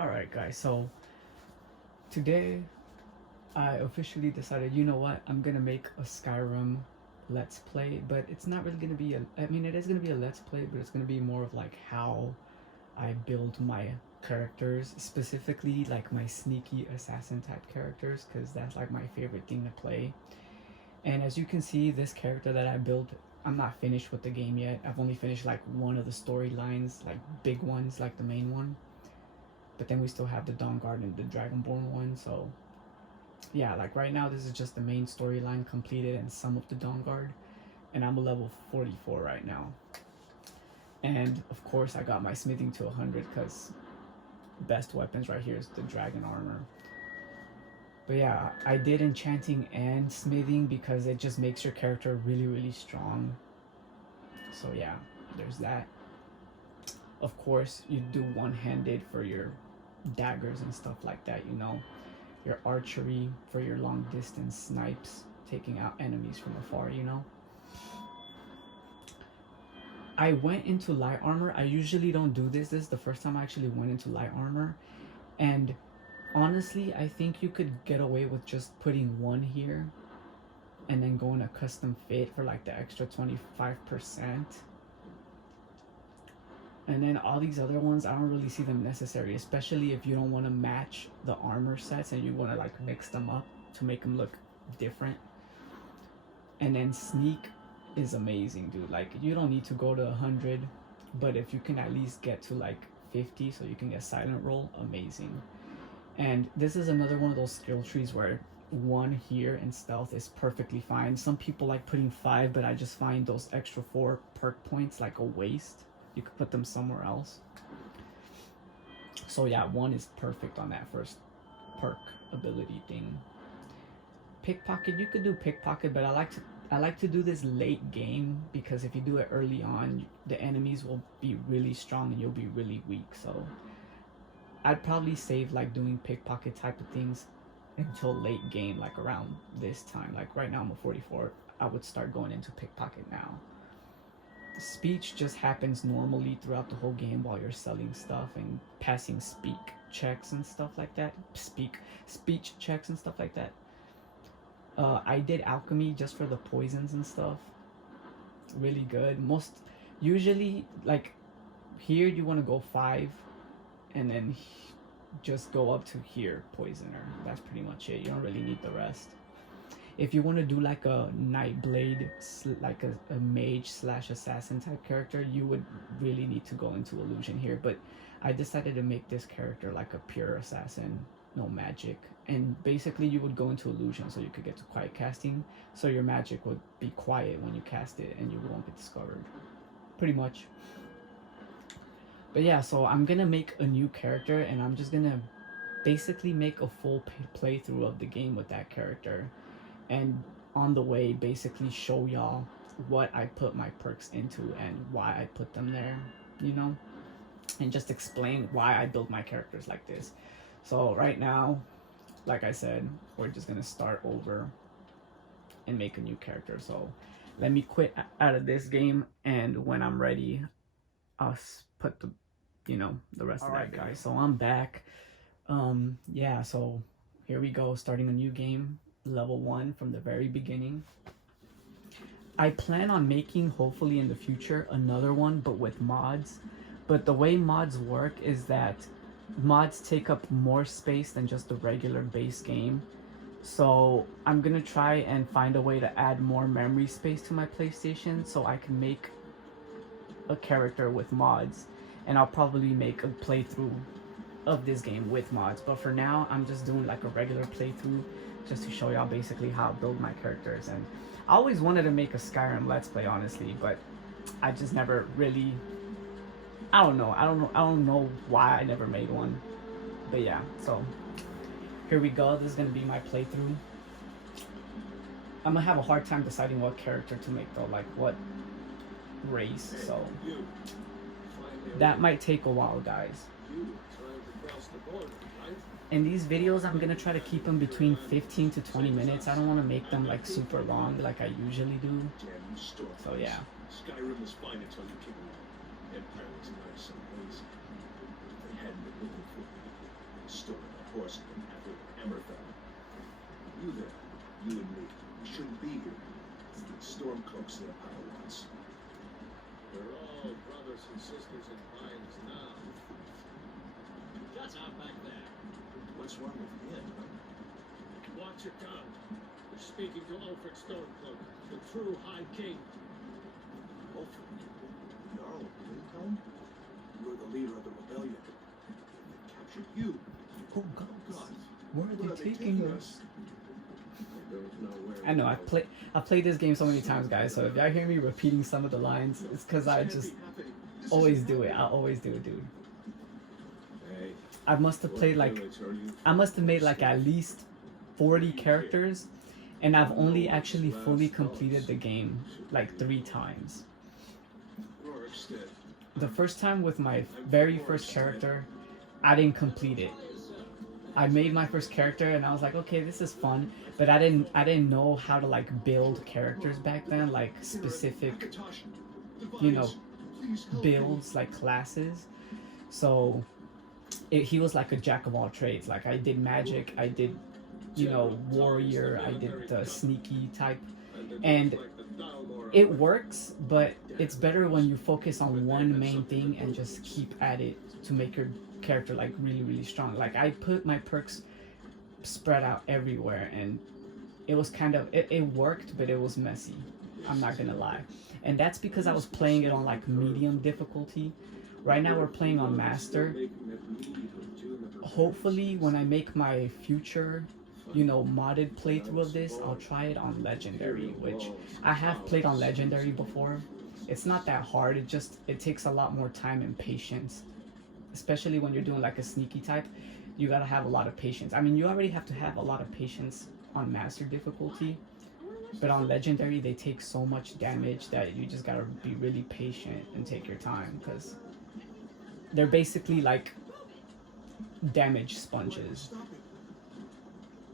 Alright guys, so today I officially decided, you know what, I'm gonna make a Skyrim let's play, but it's not really gonna be I mean it is gonna be a let's play, but it's gonna be more of like how I build my characters, specifically like my sneaky assassin type characters, because that's like my favorite thing to play. And as you can see, this character that I built, I'm not finished with the game yet. I've only finished like one of the storylines, like big ones, like the main one. But then we still have the Dawnguard and the Dragonborn one. So yeah, like right now this is just the main storyline completed and some of the Dawnguard. And I'm a level 44 right now. And of course I got my smithing to 100 because best weapons right here is the dragon armor. But yeah, I did enchanting and smithing because it just makes your character really, really strong. So yeah, there's that. Of course, you do one-handed for your daggers and stuff like that, you know. Your archery for your long distance snipes, taking out enemies from afar, you know. I went into light armor. I usually don't do this. This is the first time I actually went into light armor. And honestly, I think you could get away with just putting one here and then going a custom fit for like the extra 25%. And then all these other ones, I don't really see them necessary, especially if you don't want to match the armor sets and you want to like mix them up to make them look different. And then sneak is amazing, dude. Like you don't need to go to 100, but if you can at least get to like 50 so you can get silent roll, amazing. And this is another one of those skill trees where one here in stealth is perfectly fine. Some people like putting 5, but I just find those extra 4 perk points like a waste. You could put them somewhere else. So yeah, 1 is perfect on that first perk ability thing. Pickpocket, you could do pickpocket, but I like to do this late game because if you do it early on, the enemies will be really strong and you'll be really weak. So I'd probably save like doing pickpocket type of things until late game, like around this time. Like right now I'm a 44, I would start going into pickpocket now. Speech just happens normally throughout the whole game while you're selling stuff and passing speak checks and stuff like that. Speech checks and stuff like that. I did alchemy just for the poisons and stuff. Really good. Most usually like here you want to go 5 and then just go up to here poisoner. That's pretty much it. You don't really need the rest. If you want to do like a Nightblade, like a mage slash assassin type character, you would really need to go into illusion here. But I decided to make this character like a pure assassin, no magic. And basically you would go into illusion so you could get to quiet casting. So your magic would be quiet when you cast it and you won't get discovered. Pretty much. But yeah, so I'm gonna make a new character and I'm just gonna basically make a full playthrough of the game with that character. And on the way basically show y'all what I put my perks into and why I put them there, you know, and just explain why I build my characters like this. So right now, like I said, we're just gonna start over and make a new character. So let me quit out of this game, and when I'm ready I'll put the, you know, the rest of that, guys. So I'm back. Yeah, so here we go, starting a new game, level 1 from the very beginning. I plan on making, hopefully in the future, another one but with mods. But the way mods work is that mods take up more space than just the regular base game. So I'm gonna try and find a way to add more memory space to my PlayStation so I can make a character with mods. And I'll probably make a playthrough of this game with mods. But for now, I'm just doing like a regular playthrough just to show y'all basically how I build my characters. And I always wanted to make a Skyrim Let's Play, honestly, but I just never really, I don't know why I never made one. But yeah, so here we go. This is gonna be my playthrough. I'm gonna have a hard time deciding what character to make though, like what race, so that might take a while, guys. In these videos, I'm gonna try to keep them between 15 to 20 minutes. I don't want to make them like super long like I usually do. So yeah. Skyrim was fine until you came along. Empire was nice and amazing. They hadn't been looking for reinforcement after Hammer fell. You there, you and me, we shouldn't be here. Stormcloaks their power once. We're all brothers and sisters in minds now. Shut up back there. What's wrong with him? Watch your tongue. You're speaking to Ulfric Stormcloak, the true High King. Ulfric, Jarl of Blindhelm? You're the leader of the rebellion. They captured you. Oh God. God. Where are they taking us? I don't know where. I know I've played this game so many times, guys. So if y'all hear me repeating some of the lines, it's because I just always do it. I always do it, dude. Hey, I must have played like I must have made like at least 40 characters, and I've only actually fully completed the game like 3 times. The first time with my very first character, I didn't complete it. I made my first character and I was like, okay, this is fun, but I didn't know how to like build characters back then, like specific, you know, builds, like classes. So he was like a jack of all trades. Like I did magic, I did, you know, warrior, I did the sneaky type, and it works, but it's better when you focus on one main thing and just keep at it to make your character like really strong. Like I put my perks spread out everywhere, and it was kind of it worked, but it was messy, I'm not gonna lie. And that's because I was playing it on like medium difficulty. Right now we're playing on master. Hopefully when I make my future, you know, modded playthrough of this, I'll try it on legendary, which I have played on legendary before. It's not that hard, it takes a lot more time and patience, especially when you're doing like a sneaky type. You gotta have a lot of patience. I mean, you already have to have a lot of patience on master difficulty, but on legendary they take so much damage that you just gotta be really patient and take your time, because they're basically like damage sponges.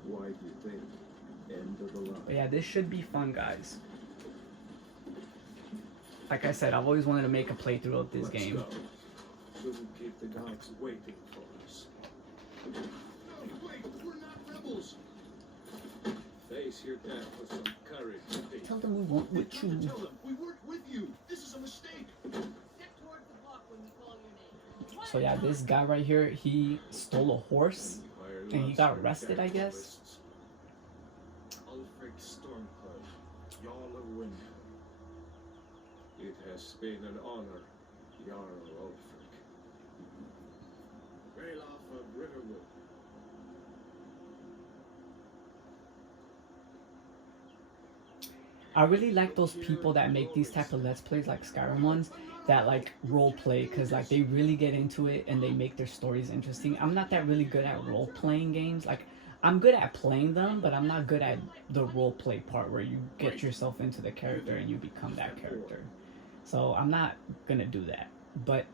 Why do you think? End of the line. But yeah, this should be fun, guys. Like I said, I've always wanted to make a playthrough of this game. Go. Shouldn't keep the gods waiting for us. No, wait, we're not rebels. Face your death with some courage. Tell them we weren't with Tell you. them we weren't with you. This is a mistake. Step towards the block when we call your name. So yeah, this guy right here, he stole a horse and he got arrested, I guess. Ulfric Stormcloak, Jarl of Windhelm. it has been an honor, Jarl Ulfric. Ralof of Riverwood. I really like those people that make these type of let's plays, like Skyrim ones, that like role play, because like they really get into it and they make their stories interesting. I'm not that really good at role playing games. Like I'm good at playing them, but I'm not good at the role play part where you get yourself into the character and you become that character. So I'm not gonna do that, but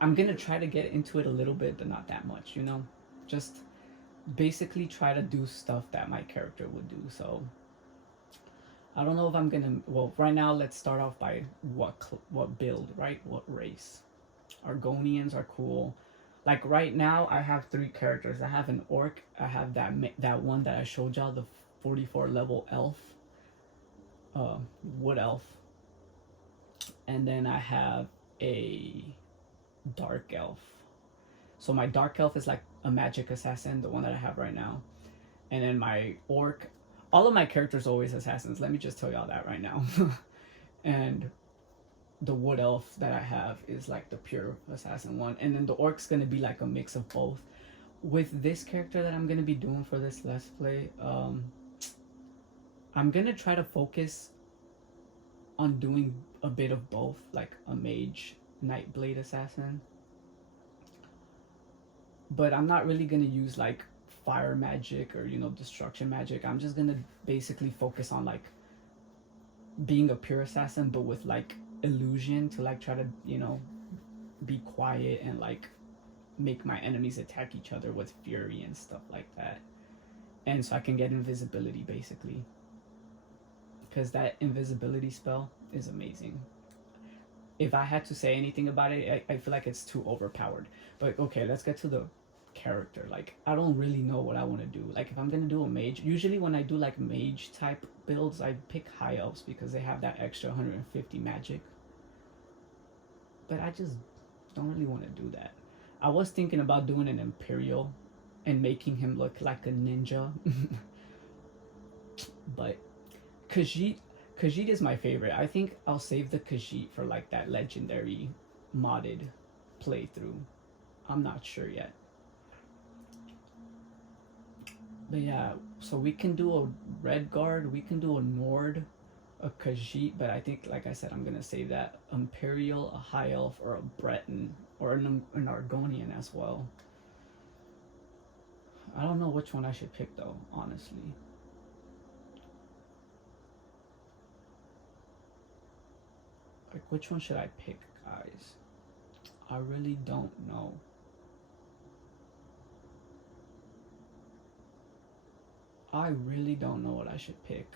I'm gonna try to get into it a little bit, but not that much, you know? Just basically try to do stuff that my character would do. So I don't know if I'm gonna, well, right now let's start off by what build, right? What race? Argonians are cool. Like right now I have 3 characters. I have an orc, I have that one that I showed y'all, the 44 level elf, wood elf, and then I have a dark elf. So my dark elf is like a magic assassin, the one that I have right now. And then my orc, all of my characters are always assassins, let me just tell y'all that right now. And the wood elf that I have is like the pure assassin one. And then the orc's gonna be like a mix of both. With this character that I'm gonna be doing for this let's play, I'm gonna try to focus on doing a bit of both, like a mage, nightblade assassin. But I'm not really gonna use like fire magic or, you know, destruction magic. I'm just gonna basically focus on like being a pure assassin, but with like illusion to like try to, you know, be quiet and like make my enemies attack each other with fury and stuff like that. And so I can get invisibility basically, because that invisibility spell is amazing. if I had to say anything about it, I feel like it's too overpowered. But okay, let's get to the character. Like, I don't really know what I want to do. Like, if I'm gonna do a mage, usually when I do like mage type builds, I pick high elves because they have that extra 150 magic. But I just don't really want to do that. I was thinking about doing an imperial and making him look like a ninja. But Khajiit Khajiit is my favorite. I think I'll save the Khajiit for like that legendary modded playthrough. I'm not sure yet. But yeah, so we can do a Red Guard, we can do a Nord, a Khajiit, but I think, like I said, I'm gonna save that Imperial, a High Elf, or a Breton, or an Argonian as well. I don't know which one I should pick though, honestly. Like, which one should I pick, guys? I really don't know. I really don't know what I should pick.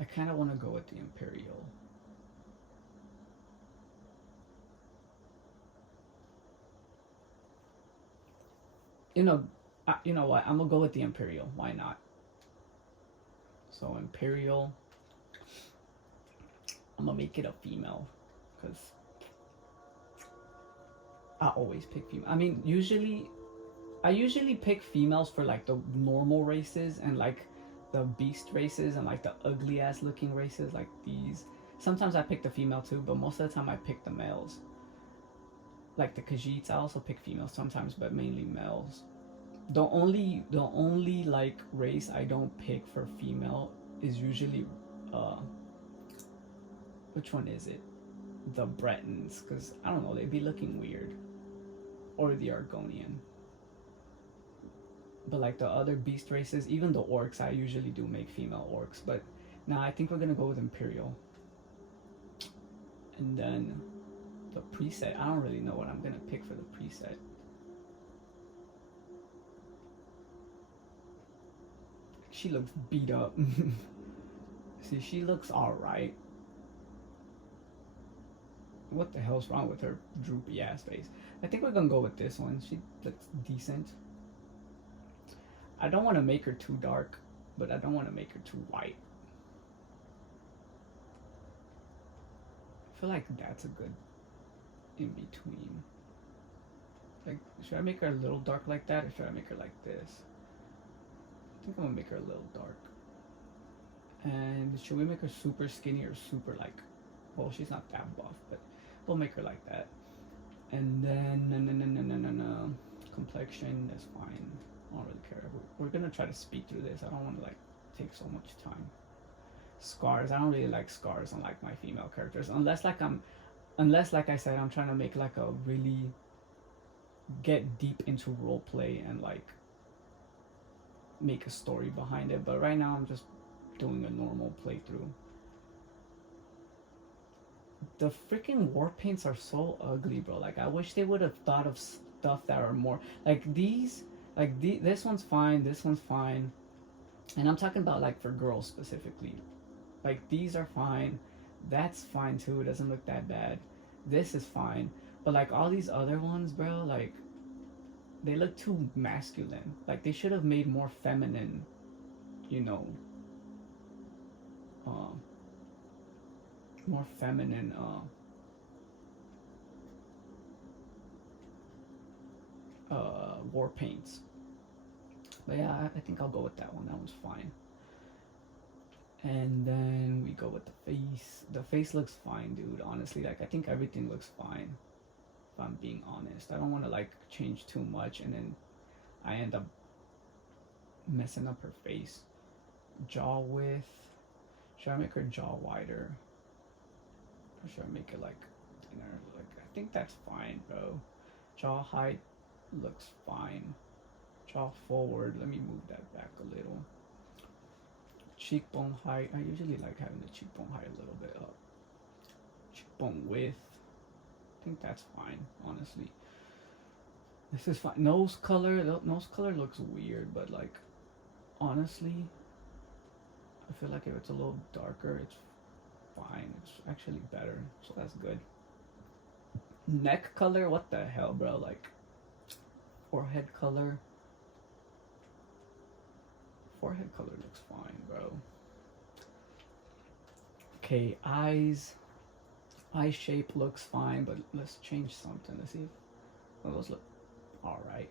I kind of want to go with the Imperial. You know what? I'm gonna go with the Imperial. Why not? So Imperial. I'm gonna make it a female, because I always pick female. I mean, I usually pick females for like the normal races and like the beast races and like the ugly ass looking races like these. Sometimes I pick the female too, but most of the time I pick the males. Like the Khajiits, I also pick females sometimes, but mainly males. The only like race I don't pick for female is usually which one is it? The Bretons, because I don't know, they be looking weird. Or the Argonian. But like the other beast races, even the orcs, I usually do make female orcs. But now I think we're gonna go with Imperial. And then the preset, I don't really know what I'm gonna pick for the preset. She looks beat up. See, she looks alright. What the hell's wrong with her droopy ass face? I think we're gonna go with this one. She looks decent. I don't want to make her too dark, but I don't want to make her too white. I feel like that's a good in between. Like, should I make her a little dark like that, or should I make her like this? I think I'm gonna make her a little dark. And should we make her super skinny or super like, well, she's not that buff, but we'll make her like that. And then complexion, that's fine. I don't really care. We're gonna try to speed through this. I don't want to like take so much time. Scars, I don't really like scars on like my female characters, unless like I said, I'm trying to make like a really get deep into role play and like make a story behind it. But right now I'm just doing a normal playthrough. The freaking war paints are so ugly, bro. Like, I wish they would have thought of stuff that are more like these. Like this one's fine, this one's fine, and I'm talking about like for girls specifically. Like, these are fine, that's fine too. It doesn't look that bad. This is fine, but like all these other ones, bro, like they look too masculine. Like, they should have made more feminine, you know, more feminine war paints. But yeah, I think I'll go with that one. That one's fine. And then we go with the face. The face looks fine, dude. Honestly, like, I think everything looks fine, if I'm being honest. I don't want to like change too much and then I end up messing up her face. Jaw width. Should I make her jaw wider? Or should I make it like thinner? Like, I think that's fine, bro. Jaw height looks fine. Jaw forward. Let me move that back a little. Cheekbone height. I usually like having the cheekbone height a little bit up. Cheekbone width. think that's fine, honestly. This is fine. Nose color looks weird, but like, honestly, I feel like if it's a little darker, it's fine. It's actually better, so that's good. Neck color, what the hell, bro? Like, forehead color. Forehead color looks fine, bro. Okay, eyes. Eye shape looks fine, but let's change something. Let's see if those look alright.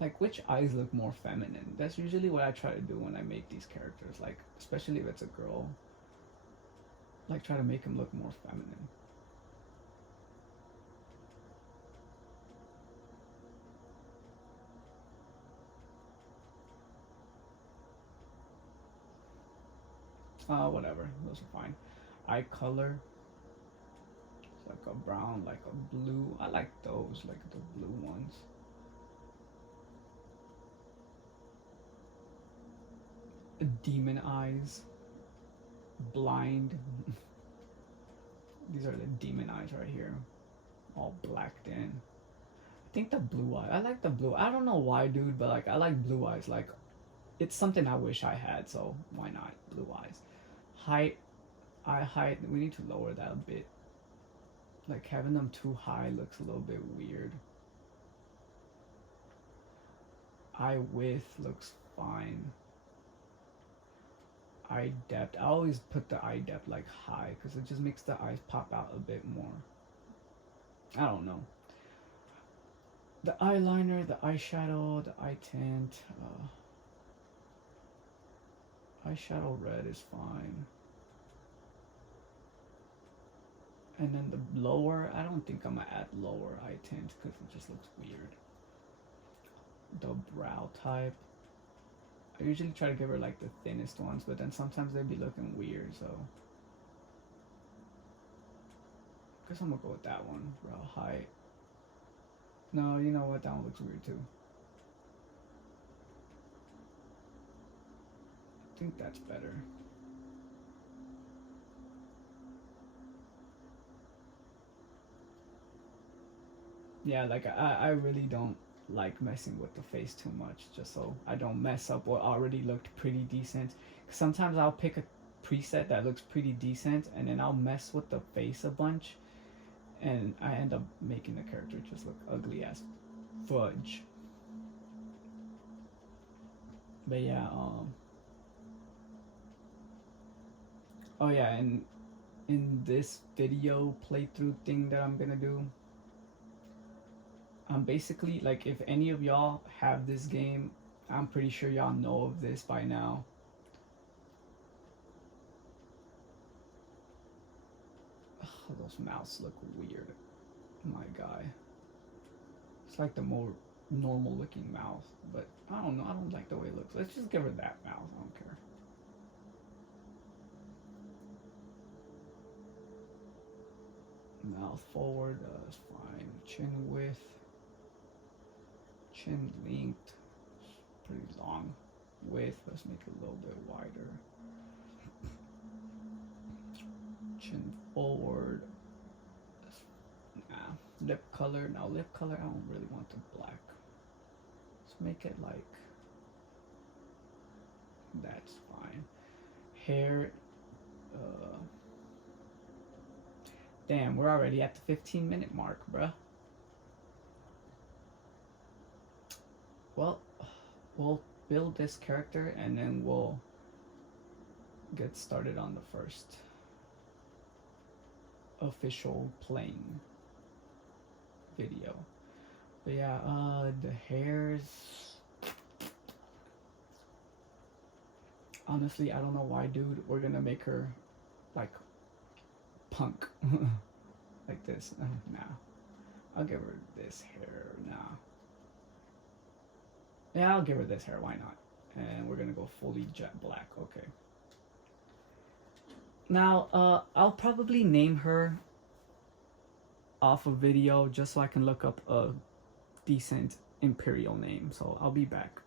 Like, which eyes look more feminine? That's usually what I try to do when I make these characters. Like, especially if it's a girl. Like, try to make them look more feminine. Whatever. Those are fine. Eye color. It's like a brown, like a blue. I like those, like the blue ones. Demon eyes. Blind. These are the demon eyes right here. All blacked in. I think the blue eye. I like the blue. I don't know why, dude, but like I like blue eyes. Like, it's something I wish I had, so why not? Blue eyes. Height. Eye height. We need to lower that a bit. Like, having them too high looks a little bit weird. Eye width looks fine. Eye depth. I always put the eye depth like high because it just makes the eyes pop out a bit more. I don't know. The eyeliner, the eyeshadow, the eye tint. Eyeshadow red is fine. And then the lower, I don't think I'm gonna add lower eye tint because it just looks weird. The brow type. I usually try to give her like the thinnest ones, but then sometimes they'd be looking weird, so. Guess I'm gonna go with that one. Brow height. No, you know what? That one looks weird too. I think that's better. Yeah, like I really don't like messing with the face too much, just so I don't mess up what already looked pretty decent. Sometimes I'll pick a preset that looks pretty decent and then I'll mess with the face a bunch and I end up making the character just look ugly as fudge. But yeah, oh yeah, and in this video playthrough thing that I'm gonna do, basically, like, if any of y'all have this game, I'm pretty sure y'all know of this by now. Ugh, those mouths look weird. My guy. It's like the more normal looking mouth, but I don't know. I don't like the way it looks. Let's just give her that mouth. I don't care. Mouth forward, is fine. Chin width. Chin length, pretty long. Width, let's make it a little bit wider. Chin forward. Nah. Lip color, now lip color, I don't really want the black. Let's make it like, that's fine. Hair, damn, we're already at the 15-minute mark, bruh. Well, we'll build this character and then we'll get started on the first official playing video. But yeah, the hairs, honestly, I don't know why, dude. We're gonna make her like punk. Like this. Nah, I'll give her this hair. Nah. Yeah, I'll give her this hair, why not? And we're gonna go fully jet black, okay. Now, I'll probably name her off a video just so I can look up a decent Imperial name, so I'll be back.